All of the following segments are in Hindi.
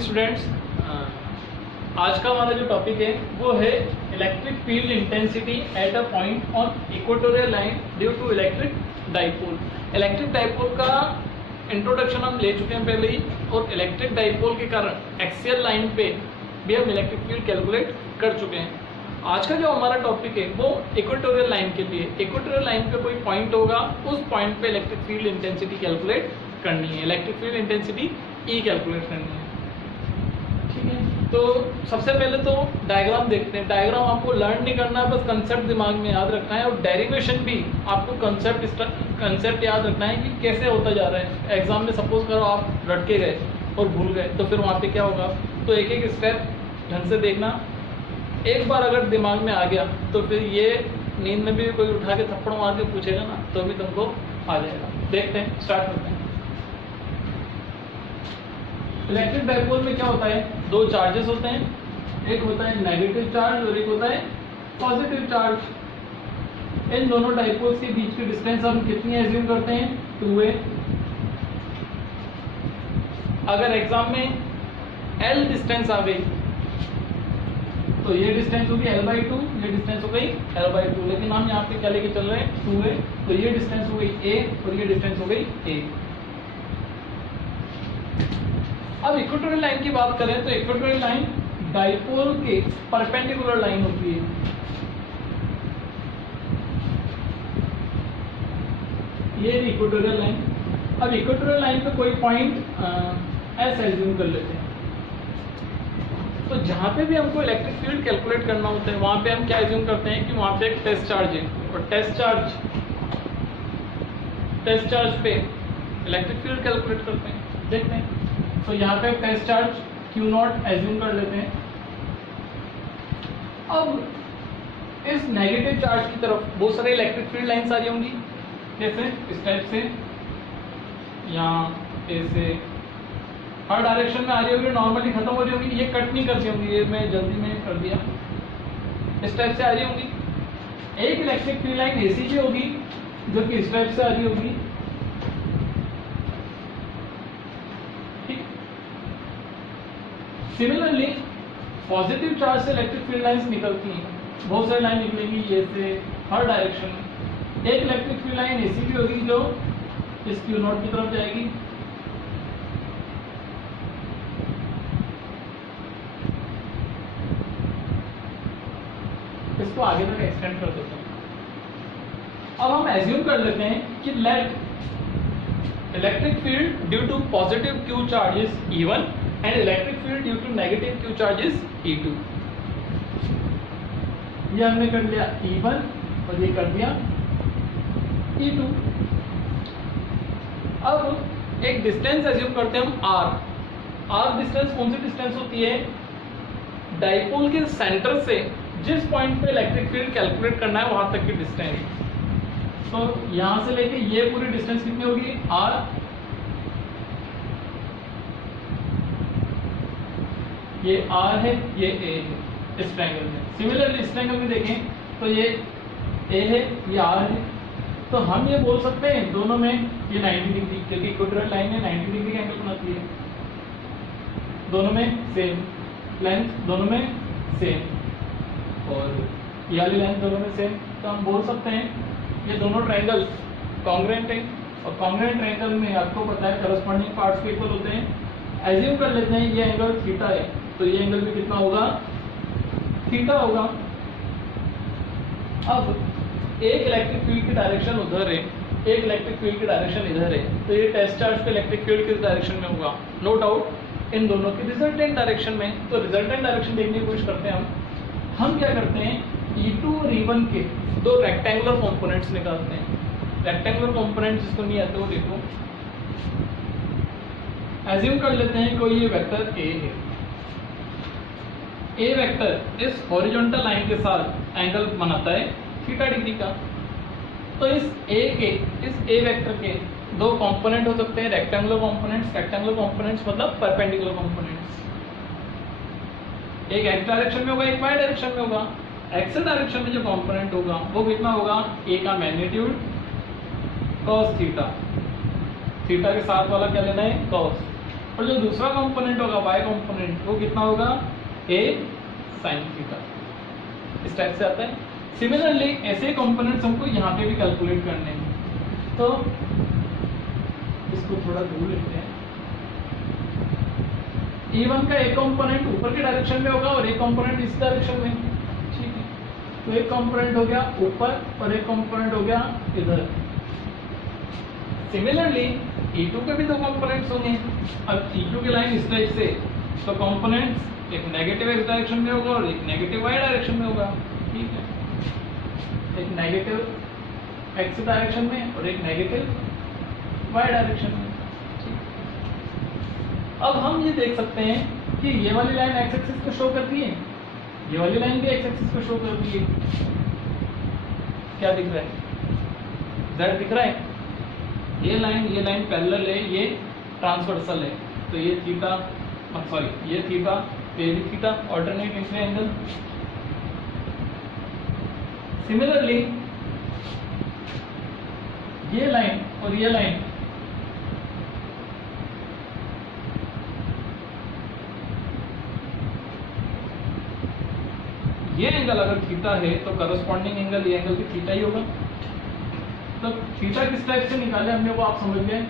स्टूडेंट्स, आज का हमारा जो टॉपिक है वो है electric field intensity at a point on equatorial line due to electric dipole. Electric dipole का इंट्रोडक्शन हम ले चुके हैं पहले ही, और इलेक्ट्रिक डाइपोल के कारण एक्सियल लाइन पे भी हम इलेक्ट्रिक फील्ड कैलकुलेट कर चुके हैं। आज का जो हमारा टॉपिक है वो इक्वेटोरियल लाइन के लिए, इक्वेटोरियल लाइन पे कोई पॉइंट होगा, उस पॉइंट पे इलेक्ट्रिक फील्ड इंटेंसिटी कैलकुलेट करनी है, इलेक्ट्रिक फील्ड इंटेंसिटी ई कैलकुलेट करनी है। ठीक है, तो सबसे पहले तो डायग्राम देखते हैं। डायग्राम आपको लर्न नहीं करना है, बस कंसेप्ट दिमाग में याद रखना है, और डेरिवेशन भी आपको कंसेप्ट याद रखना है कि कैसे होता जा रहा है। एग्जाम में सपोज करो आप रटके गए और भूल गए, तो फिर वहाँ पे क्या होगा। तो एक एक स्टेप ढंग से देखना, एक बार अगर दिमाग में आ गया तो फिर ये नींद में भी कोई उठा के थप्पड़ मार के पूछेगा ना, तो भी तुमको आ जाएगा। देखते हैं, स्टार्ट करते हैं। इलेक्ट्रिक डाइपोल में क्या होता है, दो चार्जेस होते हैं, एक होता है नेगेटिव चार्ज और एक होता है पॉजिटिव चार्ज। इन दोनों डाइपोल्स के बीच की डिस्टेंस हम कितनी एज्यूम करते हैं, 2a। अगर एग्जाम में l डिस्टेंस आ गई तो ये डिस्टेंस होगी l/2, ये डिस्टेंस हो गई l/2, लेकिन हम यहाँ पे क्या लेके चल रहे हैं, 2a, तो ये डिस्टेंस हो गई a और ये डिस्टेंस हो गई a। अब इक्वेटोरियल लाइन की बात करें तो इक्वेटोरियल लाइन डाइपोल के परपेंडिकुलर लाइन होती है। ये इक्वेटोरियल लाइन। अब इक्वेटोरियल लाइन पे कोई पॉइंट ऐसा एज्यूम कर लेते हैं, तो जहां पे भी हमको इलेक्ट्रिक फील्ड कैलकुलेट करना होता है वहां पे हम क्या एज्यूम करते हैं कि वहां पे एक टेस्ट चार्ज है, और टेस्ट चार्ज पे इलेक्ट्रिक फील्ड कैलकुलेट करते हैं। देखते हैं, तो यहाँ पे टेस्ट चार्ज Q0 एज्यूम कर लेते हैं। अब इस नेगेटिव चार्ज की तरफ बहुत सारे इलेक्ट्रिक फील्ड लाइन्स आ रही होंगी, जैसे इस टाइप से, यहाँ ऐसे हर डायरेक्शन में आ रही होगी, नॉर्मली खत्म हो रही होगी, ये कट नहीं करती होंगी, ये मैं जल्दी में कर दिया, इस टाइप से आ रही होंगी। एक इलेक्ट्रिक फील्ड लाइन ऐसी भी होगी जो कि इस टाइप से आ रही होगी। सिमिलरली पॉजिटिव चार्ज से इलेक्ट्रिक फील्ड लाइंस निकलती हैं, बहुत सारी लाइन निकलेंगी जैसे हर डायरेक्शन में। एक इलेक्ट्रिक फील्ड लाइन ऐसी भी होगी जो इस Q0 की तरफ जाएगी, इसको आगे तक एक्सटेंड कर देते हैं। अब हम एज्यूम कर लेते हैं कि let electric field due to positive Q charge is E1 and electric field due to negative Q charge is E2। ये हमने कर लिया E1 और ये कर दिया E2। अब एक डिस्टेंस एज्यूम करते हैं हम R डिस्टेंस कौन सी डिस्टेंस होती है, डाइपोल के सेंटर से जिस पॉइंट पे इलेक्ट्रिक फील्ड कैलकुलेट करना है वहां तक की डिस्टेंस। तो यहां से लेके ये पूरी डिस्टेंस कितनी होगी, R। ये R है, ये A है इस ट्रायंगल में। सिमिलरली इस ट्रायंगल में देखें तो ये A है, ये R है, तो हम ये बोल सकते हैं दोनों में ये 90 डिग्री, क्योंकि इक्वेटोरियल लाइन में 90 डिग्री का एंगल बनाती है, दोनों में सेम लेंथ, दोनों में सेम, और ये वाली लेंथ दोनों में सेम। तो हम बोल सकते हैं ये दोनों ट्रायंगल कॉन्ग्रुएंट है, और कॉन्ग्रुएंट ट्रायंगल में आपको पता है करस्पॉन्डिंग पार्ट्स के इक्वल होते हैं। एज्यूम कर लेते हैं ये एंगल थीटा है, तो ये एंगल भी कितना होगा, थीटा होगा। अब एक इलेक्ट्रिक फील्ड की डायरेक्शन उधर है, एक इलेक्ट्रिक फील्ड की डायरेक्शन इधर है, तो ये टेस्ट चार्ज पे इलेक्ट्रिक फील्ड किस डायरेक्शन में होगा, नो डाउट इन दोनों की रिजल्टेंट डायरेक्शन में। तो रिजल्टेंट डायरेक्शन देखने की कोशिश करते हैं हम क्या करते हैं, E2 और E1 के दो रेक्टेंगुलर कॉम्पोनेंट्स निकालते हैं। रेक्टेंगुलर कॉम्पोनेंट जिसको नहीं आते वो देखो, एज्यूम कर लेते हैं कोई ये वेक्टर A है। A वेक्टर इस हॉरिजॉन्टल लाइन के साथ एंगल बनाता है थीटा डिग्री का। तो इस A वेक्टर के दो कंपोनेंट हो सकते हैं, रेक्टेंगुलर कंपोनेंट्स मतलब परपेंडिकुलर कंपोनेंट्स। एक x डायरेक्शन में होगा, एक y डायरेक्शन में होगा। x डायरेक्शन में जो कंपोनेंट होगा वो कितना होगा, A का मैग्नीट्यूड cos थीटा, थीटा के साथ वाला क्या लेना है, cos, और जो दूसरा कंपोनेंट होगा y कंपोनेंट वो कितना होगा a sin थीटा। इस टाइप से आता है। सिमिलरली ऐसे कंपोनेंट्स हमको यहाँ पे भी कैलकुलेट करने हैं, तो इसको थोड़ा दूर लेते हैं। E1 का एक कंपोनेंट ऊपर के डायरेक्शन में होगा और एक कंपोनेंट इस डायरेक्शन में, ठीक है। तो एक कंपोनेंट हो गया ऊपर और एक कंपोनेंट हो गया इधर। सिमिलरली E2 के भी दो कंपोनेंट्स होंगे। अब E2 की लाइन इस टाइप से, तो कंपोनेंट्स एक नेगेटिव x डायरेक्शन में होगा और एक नेगेटिव y डायरेक्शन में होगा, ठीक है। एक नेगेटिव x डायरेक्शन में और एक नेगेटिव y डायरेक्शन में, ठीक। अब हम ये देख सकते हैं कि ये वाली लाइन x एक्सिस को शो करती है, ये वाली लाइन भी x एक्सिस को शो करती है। क्या दिख रहा है? z दिख रहा है। ये लाइन पैरेलल है, ये ट्रांसवर्सल है, तो ये थीटा, सॉरी ये थीटा, ये भी theta, alternate inclination angle. Similarly ये लाइन और ये लाइन ये एंगल अगर थीटा है तो करस्पॉन्डिंग एंगल ये एंगल भी थीटा ही होगा। तो थीटा किस टाइप से निकाले हमने वो आप समझ गए।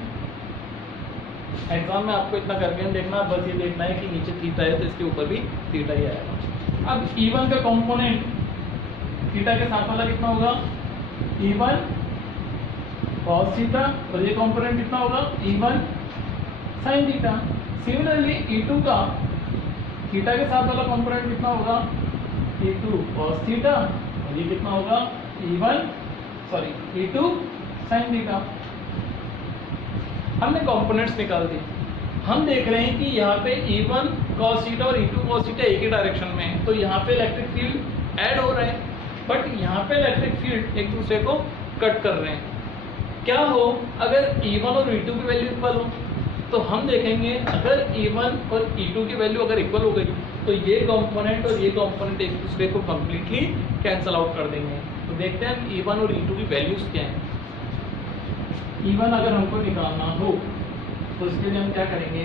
एग्जाम में आपको इतना करके नहीं देखना, बस ये देखना है कि नीचे थीटा है तो इसके ऊपर भी थीटा ही आएगा। अब E1 का कंपोनेंट थीटा के साथ वाला कितना होगा? E1 cos थीटा, और ये कंपोनेंट कितना होगा? E1 sin theta. Similarly E2 का थीटा के साथ वाला कंपोनेंट कितना होगा? E2 cos थीटा, और ये कितना होगा? E2 sin theta. हमने कंपोनेंट्स निकाल दिए। हम देख रहे हैं कि यहाँ पे E1 cos थीटा और E2 cos थीटा एक ही डायरेक्शन में है, तो यहाँ पे इलेक्ट्रिक फील्ड ऐड हो रहा है, बट यहाँ पे इलेक्ट्रिक फील्ड एक दूसरे को कट कर रहे हैं। क्या हो अगर E1 और E2 की वैल्यू इक्वल हो? तो हम देखेंगे अगर E1 और E2 की वैल्यू अगर इक्वल हो गई तो ये कंपोनेंट और ये कंपोनेंट एक दूसरे को कंप्लीटली कैंसल आउट कर देंगे। तो देखते हैं E1 और E2 की वैल्यूज क्या हैं। E1 अगर हमको निकालना हो तो इसके लिए हम क्या करेंगे?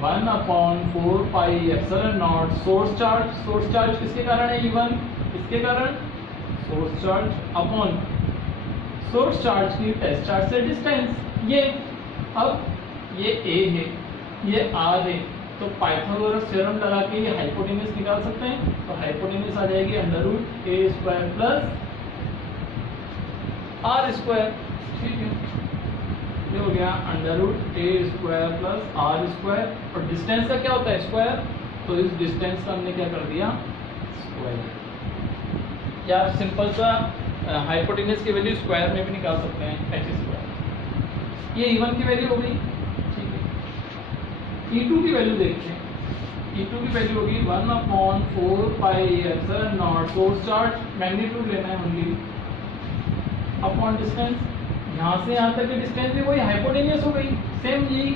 1/4 pi epsilon not source charge किसके कारण है? E1 इसके कारण source charge upon source charge की टेस्ट चार्ज से डिस्टेंस। ये अब ये A है, ये R है, तो पाइथागोरस थ्योरम लगा के ये हाइपोटेन्यूज निकाल सकते हैं। तो हाइपोटेन्यूज आ जाएगी √a² प्लस r², ठीक है। ये हो गया √a² प्लस r², और डिस्टेंस का क्या होता है? स्क्वायर। तो इस डिस्टेंस का हमने क्या कर दिया? स्क्वायर। या सिंपल सा हाइपोटेन्यूज की वैल्यू स्क्वायर में भी निकाल सकते हैं, h²। ये E1 की वैल्यू हो गई, ठीक है। E2 की वैल्यू देखते हैं। E2 की वैल्यू होगी 1/4 pi epsilon not source charge, magnitude लेना है ओनली, अपॉन डिस्टेंस। यहाँ से यहाँ तक की डिस्टेंस भी वही हाइपोटेन्यूज हो गई, सेम यही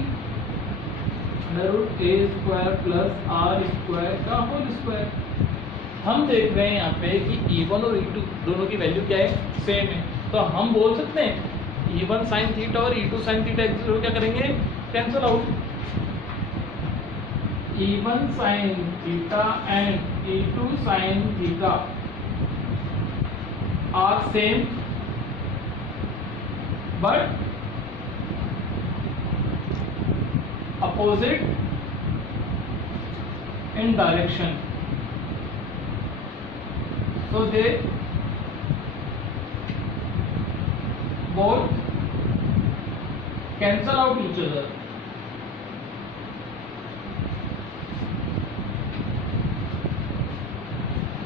√a² प्लस r² का होल स्क्वायर। हम देख रहे हैं यहाँ पे कि E1 और E2 दोनों की वैल्यू क्या है? सेम है। तो हम बोल सकते हैं E1 sin थीटा और E2 sin थीटा एक दूसरे को क्या करेंगे? Cancel out. E1 sin theta and E2 sin theta are same but opposite in direction, so they both cancel out each other।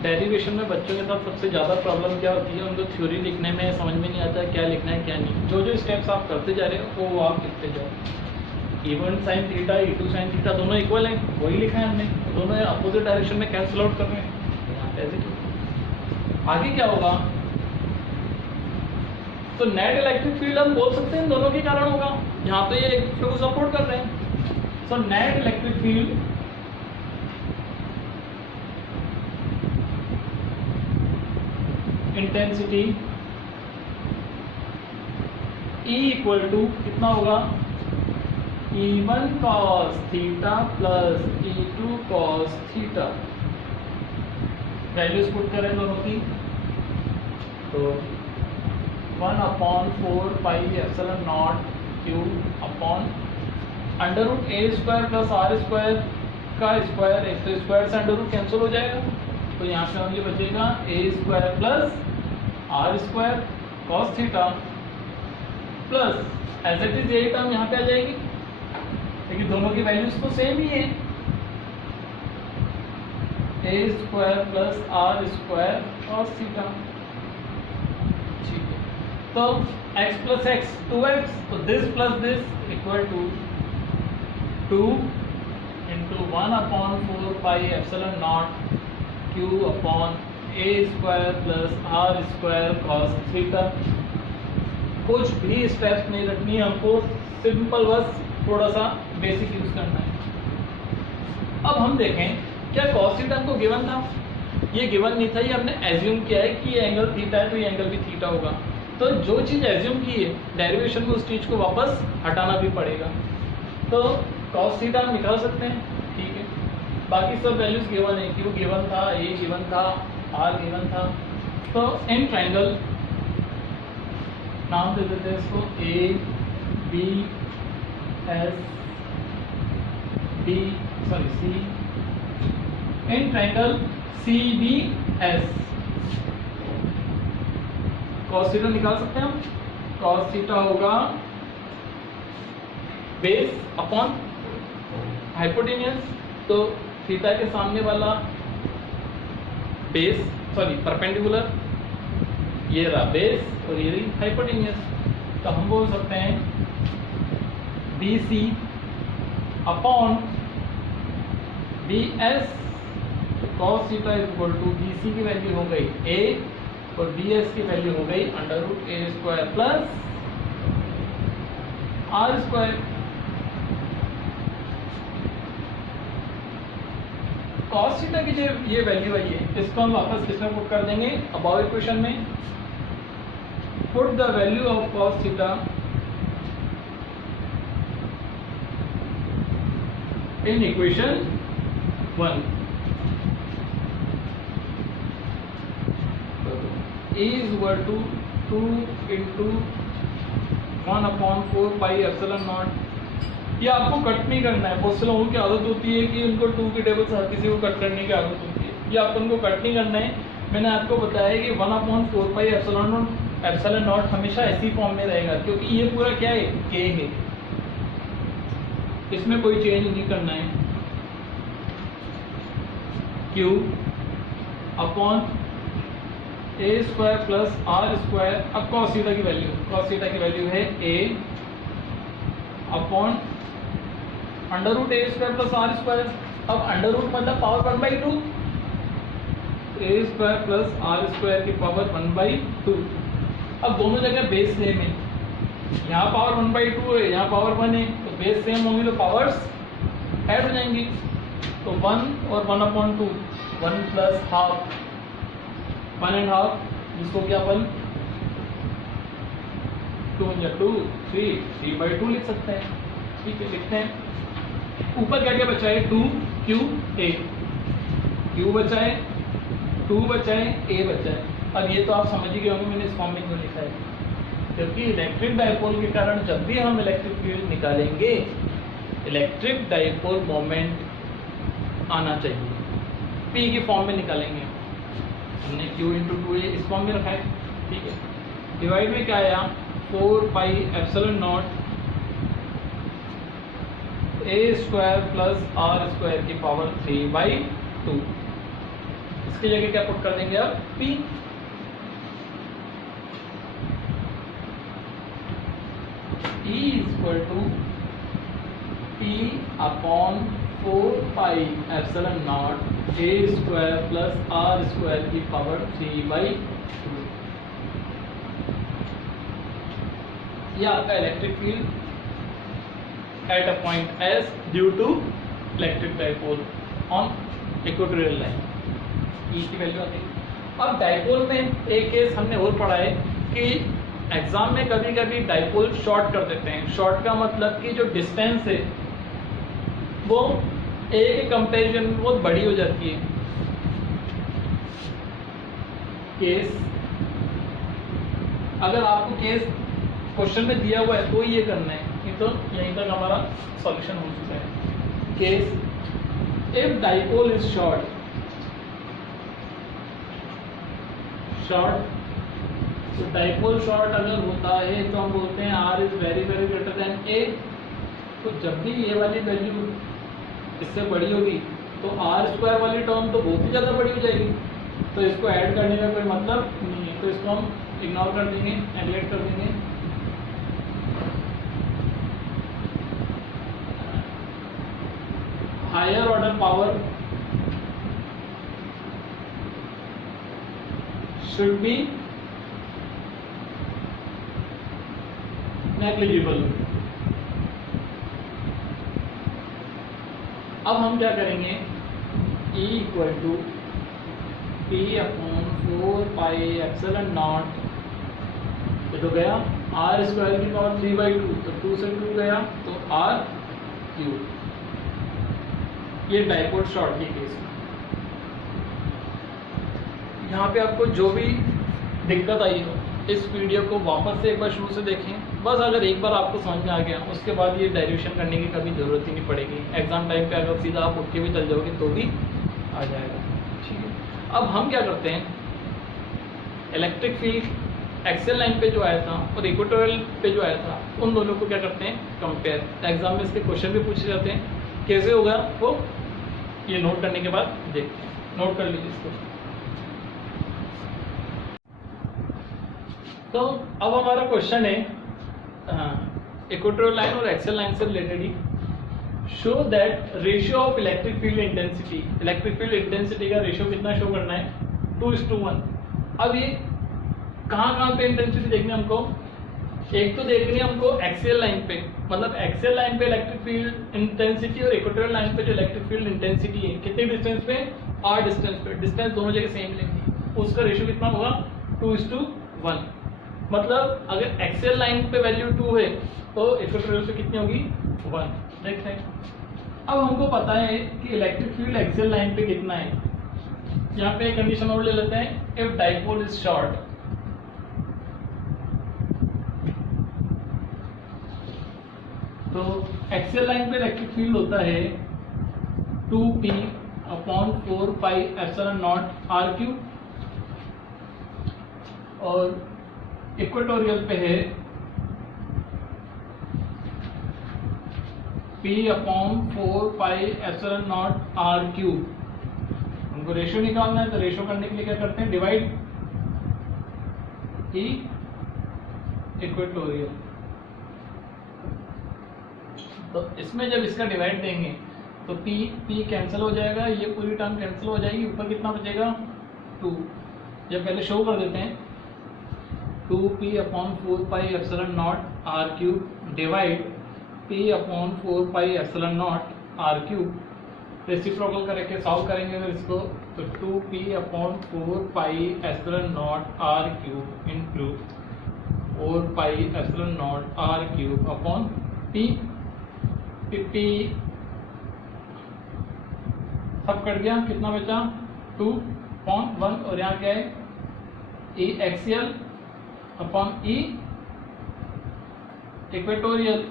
Derivation में बच्चों के साथ सबसे ज़्यादा प्रॉब्लम क्या होती है? उनको थ्योरी लिखने में समझ में नहीं आता है क्या लिखना है क्या नहीं। जो जो स्टेप्स आप करते जा रहे हो वो आप लिखते जाओ। E1 sin theta E2 sin theta दोनों इक्वल हैं, वही लिखा है हमने। दोनों अपोजिट डायरेक्शन में कैंसिल आउट कर रहे हैं। यहाँ पे ऐसे आगे क्या होगा? तो नेट इलेक्ट्रिक फील्ड हम बोल सकते हैं दोनों के कारण होगा। यहाँ तो ये एक दूसरे को सपोर्ट कर रहे हैं। So net electric field intensity E equal to कितना होगा? E1 cos theta plus E2 cos theta, values put करें दोनों की, तो 1/4πε0 Q upon under root A square plus are square का स्क्वायर, एक तो स्क्वायर से अंडर रूट कैंसिल हो जाएगा, तो यहाँ पे ओनली बचेगा a square plus are square cos theta plus as it is यही टर्म यहाँ पे आ जाएगी, लेकिन दोनों की वैल्यूज तो सेम ही है, a square plus are square cos theta. ठीक है, तो x प्लस एक्स 2x, तो this plus this equal to 2 into 1/4πε0 Q upon a square plus are square cos theta. कुछ भी स्टेप्स नहीं रखनी है हमको, सिंपल बस थोड़ा सा बेसिक यूज करना है। अब हम देखें क्या कॉस थीटा हमको गिवन था, ये गिवन नहीं था, ये हमने एज्यूम किया है कि ये एंगल थीटा है तो ये एंगल भी थीटा होगा। तो जो चीज़ एज्यूम की है डेरिवेशन में उस चीज़ को वापस हटाना भी पड़ेगा, तो कॉस थीटा हम निकाल सकते हैं। ठीक है, बाकी सब वैल्यूज गिवन है, क्यू गिवन था, ए गिवन था, आर गिवन था। तो इन ट्रायंगल नाम दे देते हैं इसको A B S D sorry C, in triangle C B S cos theta निकाल सकते हैं हम। कॉस थीटा होगा बेस अपॉन हाइपोटेन्यूज, तो थीटा के सामने वाला बेस सॉरी परपेंडिकुलर, ये रहा बेस और ये रही हाइपोटेन्यूज, तो हम बोल सकते हैं B C upon B S, cos theta is equal to B C की वैल्यू हो गई ए और बी एस की वैल्यू हो गई under root A square plus are square. Cos theta की जो ये वैल्यू आई है इसको हम वापस किसमें पुट कर देंगे, अबाव इक्वेशन में। Put the value of cos theta in equation 1। E is equal to 2 into 1/4πε0। ये आपको कट नहीं करना है, बहुत से लोगों की आदत होती है कि उनको 2 के टेबल से हर किसी को कट करने की आदत होती है, ये आपको उनको कट नहीं करना है। मैंने आपको बताया कि 1/4πε0 हमेशा ऐसी फॉर्म में रहेगा, क्योंकि ये पूरा क्या है k है, इसमें कोई चेंज नहीं करना है। Q upon a square plus are square. अब कॉस थीटा की वैल्यू, कॉस थीटा की वैल्यू है a upon under root A square plus are square. अब अंडर रूट मतलब power 1/2, a square plus are square की पावर 1/2। अब दोनों जगह बेस सेम है, यहाँ पावर 1/2 है, यहाँ पावर 1 है, तो बेस सेम होंगी तो पावर्स ऐड हो जाएंगी, तो 1 और 1/2, 1 प्लस हाफ 1.5, जिसको क्या अपन 2 या 2 3 3/2 लिख सकते हैं। ठीक है, लिखते हैं। ऊपर क्या क्या बचा है, 2 Q A, Q बचा है, 2 बचा है, A बचा है। अब ये तो आप समझ ही गए होंगे मैंने इस फॉर्म में क्यों लिखा है, क्योंकि इलेक्ट्रिक डायपोल के कारण जब भी हम इलेक्ट्रिक फील्ड निकालेंगे इलेक्ट्रिक डायपोल मोमेंट आना चाहिए, P की फॉर्म में निकालेंगे। हमने Q इंटू 2A इस फॉर्म में रखा है। ठीक है, डिवाइड में क्या आया 4πε0 a square plus are square की पावर 3/2। इसकी जगह क्या पुट कर देंगे अब P। E equal to P upon 4πε0 a square plus are square की पावर 3/2। ये आपका electric field at a point S due to electric dipole on equatorial line, E की वैल्यू आती है। अब डायपोल में एक केस हमने और पढ़ा है कि एग्जाम में कभी कभी डाइपोल शॉर्ट कर देते हैं। शॉर्ट का मतलब कि जो डिस्टेंस है वो ए के कंपेरिजन में बहुत बड़ी हो जाती है। केस अगर आपको केस क्वेश्चन में दिया हुआ है तो ये करना है, नहीं तो यहीं तक हमारा सॉल्यूशन हो चुका है। Case if dipole is short तो डाइपोल शॉर्ट अगर होता है तो हम बोलते हैं r is very very greater than a. तो जब भी ये वाली वैल्यू इससे बड़ी होगी तो आर स्क्वायर वाली टर्म तो बहुत ही ज़्यादा बड़ी हो जाएगी, तो इसको ऐड करने का कोई मतलब नहीं है, तो इसको हम इग्नोर कर देंगे, नेगलेक्ट कर देंगे। Higher order power should be negligible। अब हम क्या करेंगे, E equal to p upon 4πε0 ये तो गया आर स्क्वायर की पावर 3/2, तो 2 से 2 गया तो आर क्यूब। ये डाइपोल शॉर्ट की केस में। यहाँ पे आपको जो भी दिक्कत आई हो इस वीडियो को वापस से एक बार शुरू से देखें। बस अगर एक बार आपको समझ में आ गया उसके बाद ये डेरिवेशन करने की कभी ज़रूरत ही नहीं पड़ेगी। एग्जाम टाइम पे अगर सीधा आप उठ के भी चल जाओगे तो भी आ जाएगा। ठीक है, अब हम क्या करते हैं, इलेक्ट्रिक फील्ड एक्सियल लाइन पे जो आया था और इक्वेटोरियल पे जो आया था उन दोनों को क्या करते हैं, कंपेयर। एग्जाम में इसके क्वेश्चन भी पूछे जाते हैं, कैसे होगा वो ये नोट करने के बाद देखते हैं। नोट कर लीजिए इसको। तो अब हमारा क्वेश्चन है इक्वेटोरियल लाइन और एक्सियल लाइन से related he. Show that ratio of electric field intensity, electric field intensity का रेशियो कितना शो करना है, 2:1। अब ये कहाँ पे इंटेंसिटी देखनी है हमको, एक तो देखनी है हमको एक्सियल लाइन पे, मतलब एक्सियल लाइन पे इलेक्ट्रिक फील्ड इंटेंसिटी और इक्वेटोरियल लाइन पे जो इलेक्ट्रिक फील्ड इंटेंसिटी है कितने डिस्टेंस पे, r डिस्टेंस पे। डिस्टेंस दोनों जगह सेम लेंगे, उसका रेशियो कितना होगा, 2:1। मतलब अगर एक्सियल लाइन पे वैल्यू 2 है तो इक्वेटोरियल पे कितनी होगी, 1। देखते हैं। अब हमको पता है कि इलेक्ट्रिक फील्ड एक्सियल लाइन पे कितना है। यहाँ पे कंडीशन और ले लेते हैं, इफ डाइपोल इज शॉर्ट तो एक्सियल लाइन पे इलेक्ट्रिक फील्ड होता है 2p/4πε0 r3 और इक्वेटोरियल पे है p/4πε0 r3। हमको रेशियो निकालना है, तो रेशियो करने के लिए क्या करते हैं, डिवाइड ई इक्वेटोरियल। तो इसमें जब इसका डिवाइड देंगे तो p कैंसिल हो जाएगा, ये पूरी टर्म कैंसिल हो जाएगी, ऊपर कितना बचेगा, 2। जब पहले शो कर देते हैं 2p/4πε0 r3 divide p/4πε0 r3। Reciprocal करके सॉल्व करेंगे अगर इसको, तो 2p/4πε0 r3 into 4πε0 r3 upon p। सब कट गया, कितना बचा, 2/1 और यहाँ क्या है, e axial upon e equatorial.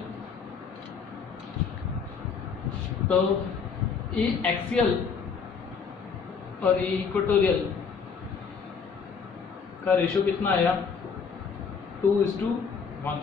तो e एक्सियल और e इक्वेटोरियल का रेशियो कितना आया, 2:1।